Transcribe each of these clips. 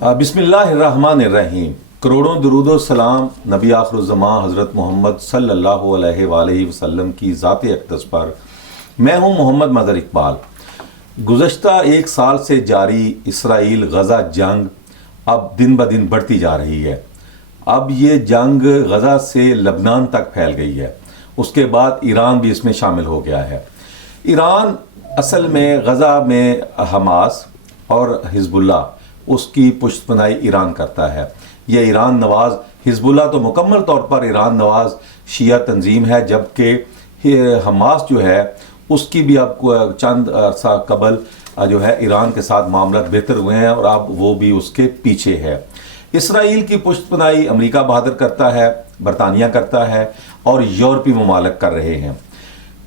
बिस्मिल्लाहिर्रहमानिर्रहीम। करोड़ों दुरूद व सलाम नबी आखिरुज़्ज़मां हज़रत मोहम्मद सल्लल्लाहु अलैहि वसल्लम की ज़ात अक़दस पर। मैं हूँ मोहम्मद मज़हर इकबाल। गुज़श्ता एक साल से जारी इसराइल गज़ा जंग अब दिन ब दिन बढ़ती जा रही है। अब ये जंग गज़ा से लबनान तक फैल गई है। उसके बाद ईरान भी इसमें शामिल हो गया है। ईरान असल में गज़ा में हमास और हिज़्बुल्लाह उसकी पुष्टपनाही ईरान करता है। यह ईरान नवाज़, हिज़्बुल्लाह तो मुकम्मल तौर पर ईरान नवाज़ शिया तंजीम है, जबकि हमास जो है उसकी भी अब चंद अरसा कबल जो है ईरान के साथ मामला बेहतर हुए हैं और अब वो भी उसके पीछे है। इसराइल की पुष्टपनाही अमेरिका बहादुर करता है, बरतानिया करता है और यूरोपीय ममालिक कर रहे हैं।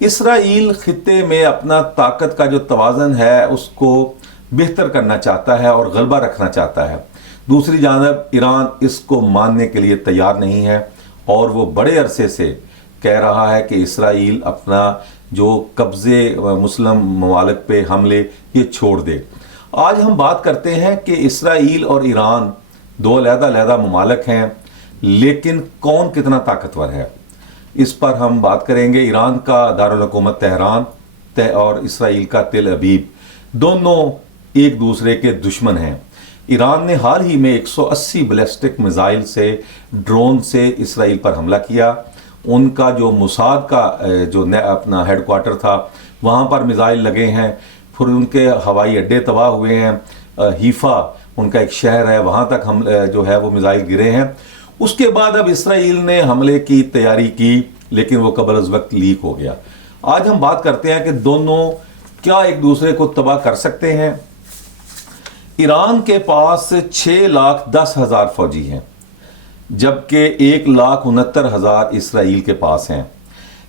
इसराइल खित्ते में अपना ताकत का जो तवाज़न है उसको बेहतर करना चाहता है और गलबा रखना चाहता है। दूसरी जानब ईरान इसको मानने के लिए तैयार नहीं है और वो बड़े अरसे से कह रहा है कि इसराइल अपना जो कब्ज़े मुस्लिम ममालिक पे हमले ये छोड़ दे। आज हम बात करते हैं कि इसराइल और ईरान दो अलग-अलग ममालिक हैं, लेकिन कौन कितना ताकतवर है इस पर हम बात करेंगे। ईरान का दारुल हुकूमत तेहरान और इसराइल का तेल अबीब दोनों एक दूसरे के दुश्मन हैं। ईरान ने हाल ही में 180 बैलिस्टिक मिसाइल से ड्रोन से इसराइल पर हमला किया। उनका जो मुसाद का जो अपना हेडक्वार्टर था वहाँ पर मिसाइल लगे हैं, फिर उनके हवाई अड्डे तबाह हुए हैं। हीफा उनका एक शहर है, वहाँ तक हम जो है वो मिसाइल गिरे हैं। उसके बाद अब इसराइल ने हमले की तैयारी की, लेकिन वो कबल अज़ वक्त लीक हो गया। आज हम बात करते हैं कि दोनों क्या एक दूसरे को तबाह कर सकते हैं। ईरान के पास 6,10,000 फौजी हैं, जबकि 1,69,000 इसराइल के पास हैं।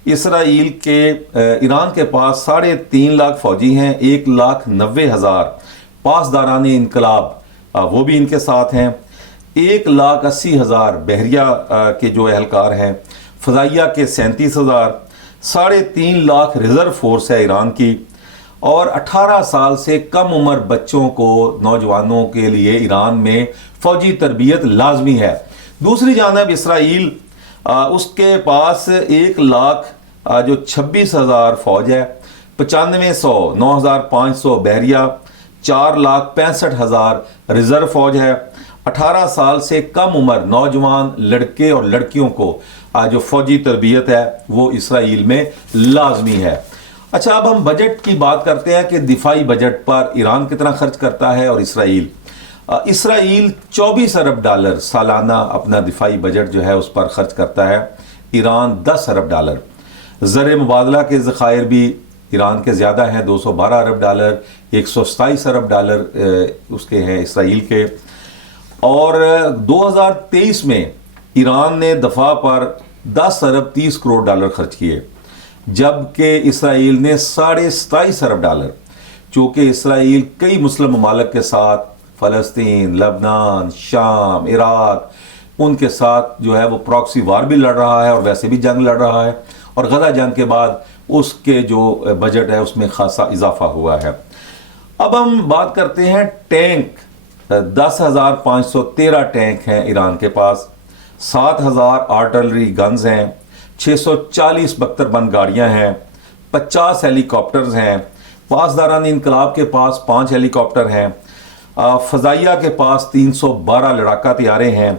ईरान के पास 3.5 लाख फौजी हैं, 1,90,000 पासदारान इनकलाब वो भी इनके साथ हैं, 1,80,000 बहरिया के जो एहलकार हैं, फ़ज़ाइया के 37,000, 3.5 लाख रिज़र्व फोर्स है ईरान की, और 18 साल से कम उम्र बच्चों को, नौजवानों के लिए ईरान में फ़ौजी तरबियत लाजमी है। दूसरी जानब इसराइल उसके पास 1,26,000 फ़ौज है, 9500 9,500 बहरिया, 4,65,000 रिज़र्व फ़ौज है। 18 साल से कम उम्र नौजवान लड़के और लड़कियों को जो फ़ौजी तरबियत है वो इसराइल में लाजमी है। अच्छा, अब हम बजट की बात करते हैं कि दिफाई बजट पर ईरान कितना खर्च करता है और इसराइल 24 अरब डॉलर सालाना अपना दिफाई बजट जो है उस पर खर्च करता है। ईरान 10 अरब डॉलर। ज़र मुबादला के ज़खायर भी ईरान के ज़्यादा हैं, 212 अरब डॉलर, 127 अरब डॉलर उसके हैं इसराइल के। और 2023 में ईरान ने दफ़ा पर 10 अरब 30 करोड़ डॉलर खर्च किए, जबकि इसराइल ने 27.5 अरब डॉलर, चूँकि इसराइल कई मुस्लिम ममालिक के साथ फ़लस्तीन, लबनान, शाम, इराक उनके साथ जो है वो प्रॉक्सी वार भी लड़ रहा है और वैसे भी जंग लड़ रहा है, और गज़ा जंग के बाद उसके जो बजट है उसमें खासा इजाफा हुआ है। अब हम बात करते हैं टैंक। 10,513 टैंक हैं ईरान के पास, 7,000 आर्टिलरी गन्स हैं, 640 बख्तरबंद गाड़ियाँ हैं, 50 हेलीकॉप्टर्स हैं, पासदारान इनकलाब के पास 5 हेलीकॉप्टर हैं, फ़ज़ाइया के पास 312 लड़ाका तैयारे हैं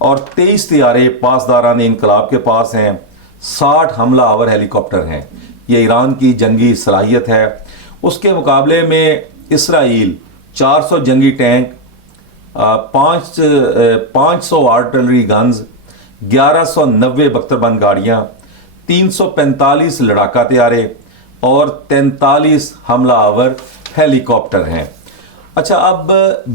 और 23 तैयारे पासदारान इनकलाब के पास हैं, 60 हमला आवर हेलीकॉप्टर हैं। ये ईरान की जंगी सलाहियत है। उसके मुकाबले में इसराइल 400 जंगी टैंक, 500 आर्टिलरी गन्स, 1190 बख्तरबंद गाड़ियाँ, 345 लड़ाका तैयारे और 43 हमला आवर हेलीकॉप्टर हैं। अच्छा, अब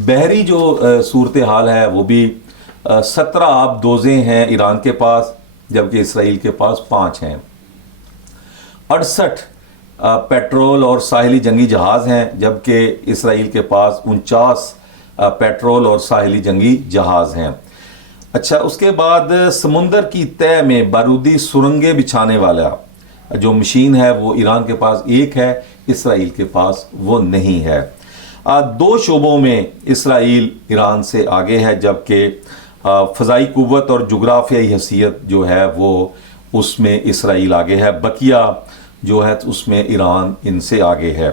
बहरी जो सूरत हाल है वो भी 17 आबदोज़ें हैं ईरान के पास, जबकि इसराइल के पास 5 हैं। 68 पेट्रोल और साहिली जंगी जहाज़ हैं, जबकि इसराइल के पास 49 पेट्रोल और साहिली जंगी जहाज़ हैं। अच्छा, उसके बाद समुंदर की तह में बारूदी सुरंगें बिछाने वाला जो मशीन है वो ईरान के पास एक है, इसराइल के पास वो नहीं है। दो शोबों में इसराइल ईरान से आगे है, जबकि फ़ज़ाई क़ुव्वत और जुग्राफियाई हैसियत जो है वो उसमें इसराइल आगे है, बकिया जो है उसमें ईरान इनसे आगे है।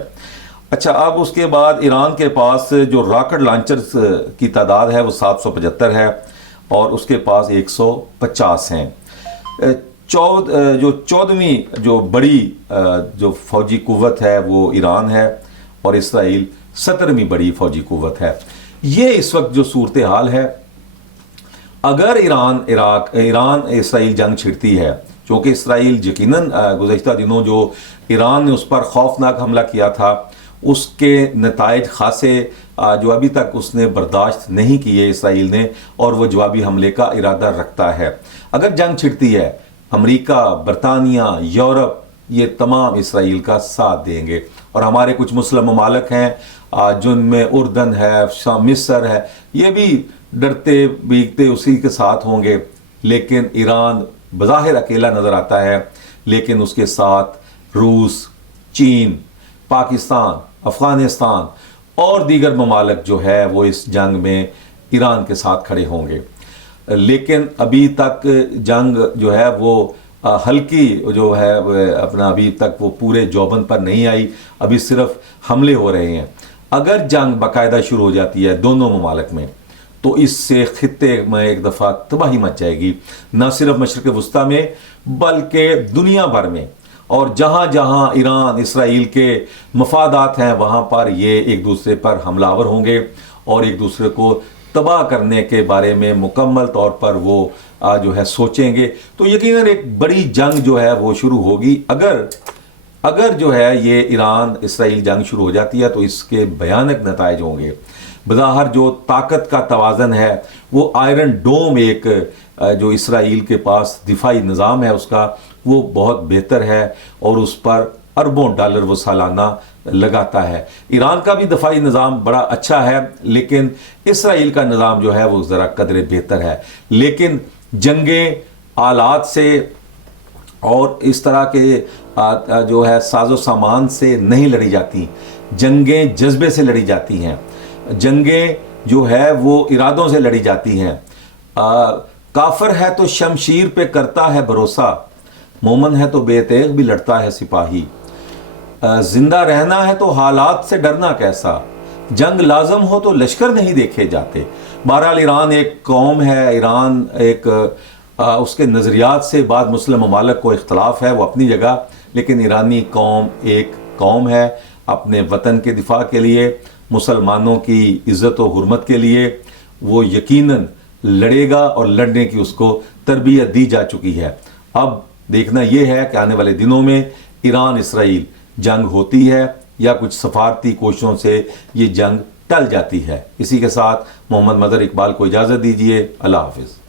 अच्छा, अब उसके बाद ईरान के पास जो रॉकेट लॉन्चर्स की तादाद है वो 775 है और उसके पास 150 हैं। जो 14वीं जो बड़ी जो फ़ौजी क़ुव्वत है वो ईरान है और इसराइल 17वीं बड़ी फ़ौजी क़ुव्वत है। ये इस वक्त जो सूरत हाल है, अगर ईरान इसराइल जंग छिड़ती है, क्योंकि इसराइल यकीनन गुज़श्ता दिनों जो ईरान ने उस पर खौफनाक हमला किया था उसके नताइज खासे जो अभी तक उसने बर्दाश्त नहीं किए इसराइल ने, और वो जवाबी हमले का इरादा रखता है। अगर जंग छिड़ती है, अमेरिका, बरतानिया, यूरोप ये तमाम इसराइल का साथ देंगे, और हमारे कुछ मुस्लिम ममालिक हैं जिनमें उर्दन है, मिस्र है, ये भी डरते बीगते उसी के साथ होंगे। लेकिन ईरान बज़ाहिर अकेला नज़र आता है, लेकिन उसके साथ रूस, चीन, पाकिस्तान, अफ़गानिस्तान और दीगर ममालिक जो है वो इस जंग में ईरान के साथ खड़े होंगे। लेकिन अभी तक जंग जो है वो हल्की जो है अपना अभी तक वो पूरे जौबन पर नहीं आई, अभी सिर्फ हमले हो रहे हैं। अगर जंग बाकायदा शुरू हो जाती है दोनों ममालिक में, तो इससे खित्ते में एक दफ़ा तबाही मच जाएगी, न सिर्फ मशरिक़ वस्ता में बल्कि दुनिया भर में। और जहाँ जहाँ ईरान इसराइल के मफादात हैं वहाँ पर ये एक दूसरे पर हमलावर होंगे और एक दूसरे को तबाह करने के बारे में मुकम्मल तौर पर वो जो है सोचेंगे। तो यकीनन एक बड़ी जंग जो है वो शुरू होगी। अगर जो है ये ईरान इसराइल जंग शुरू हो जाती है तो इसके भयानक नताइज होंगे। बज़ाहिर जो ताकत का तवाज़न है वो आयरन डोम एक जो इसराइल के पास दिफाई निज़ाम है उसका वो बहुत बेहतर है और उस पर अरबों डॉलर वो सालाना लगाता है। ईरान का भी दफाई निज़ाम बड़ा अच्छा है, लेकिन इसराइल का निज़ाम जो है वो ज़रा कदरे बेहतर है। लेकिन जंगें आलात से और इस तरह के जो है साजो सामान से नहीं लड़ी जाती, जंगें जज्बे से लड़ी जाती हैं, जंगें जो है वो इरादों से लड़ी जाती हैं। काफिर है तो शमशीर पे करता है भरोसा, मोमन है तो बेतेग भी लड़ता है सिपाही। जिंदा रहना है तो हालात से डरना कैसा, जंग लाजम हो तो लश्कर नहीं देखे जाते। बहरहाल ईरान एक कौम है, ईरान एक उसके नज़रियात से बाद मुस्लिम ममालिक को इख्तलाफ है, वो अपनी जगह, लेकिन ईरानी कौम एक कौम है। अपने वतन के दिफा के लिए, मुसलमानों की इज़्ज़त व हुर्मत के लिए वो यकीनन लड़ेगा और लड़ने की उसको तरबियत दी जा चुकी है। अब देखना यह है कि आने वाले दिनों में ईरान इसराइल जंग होती है या कुछ सफारती कोशिशों से ये जंग टल जाती है। इसी के साथ मोहम्मद मदर इकबाल को इजाज़त दीजिए। अल्लाह हाफिज़।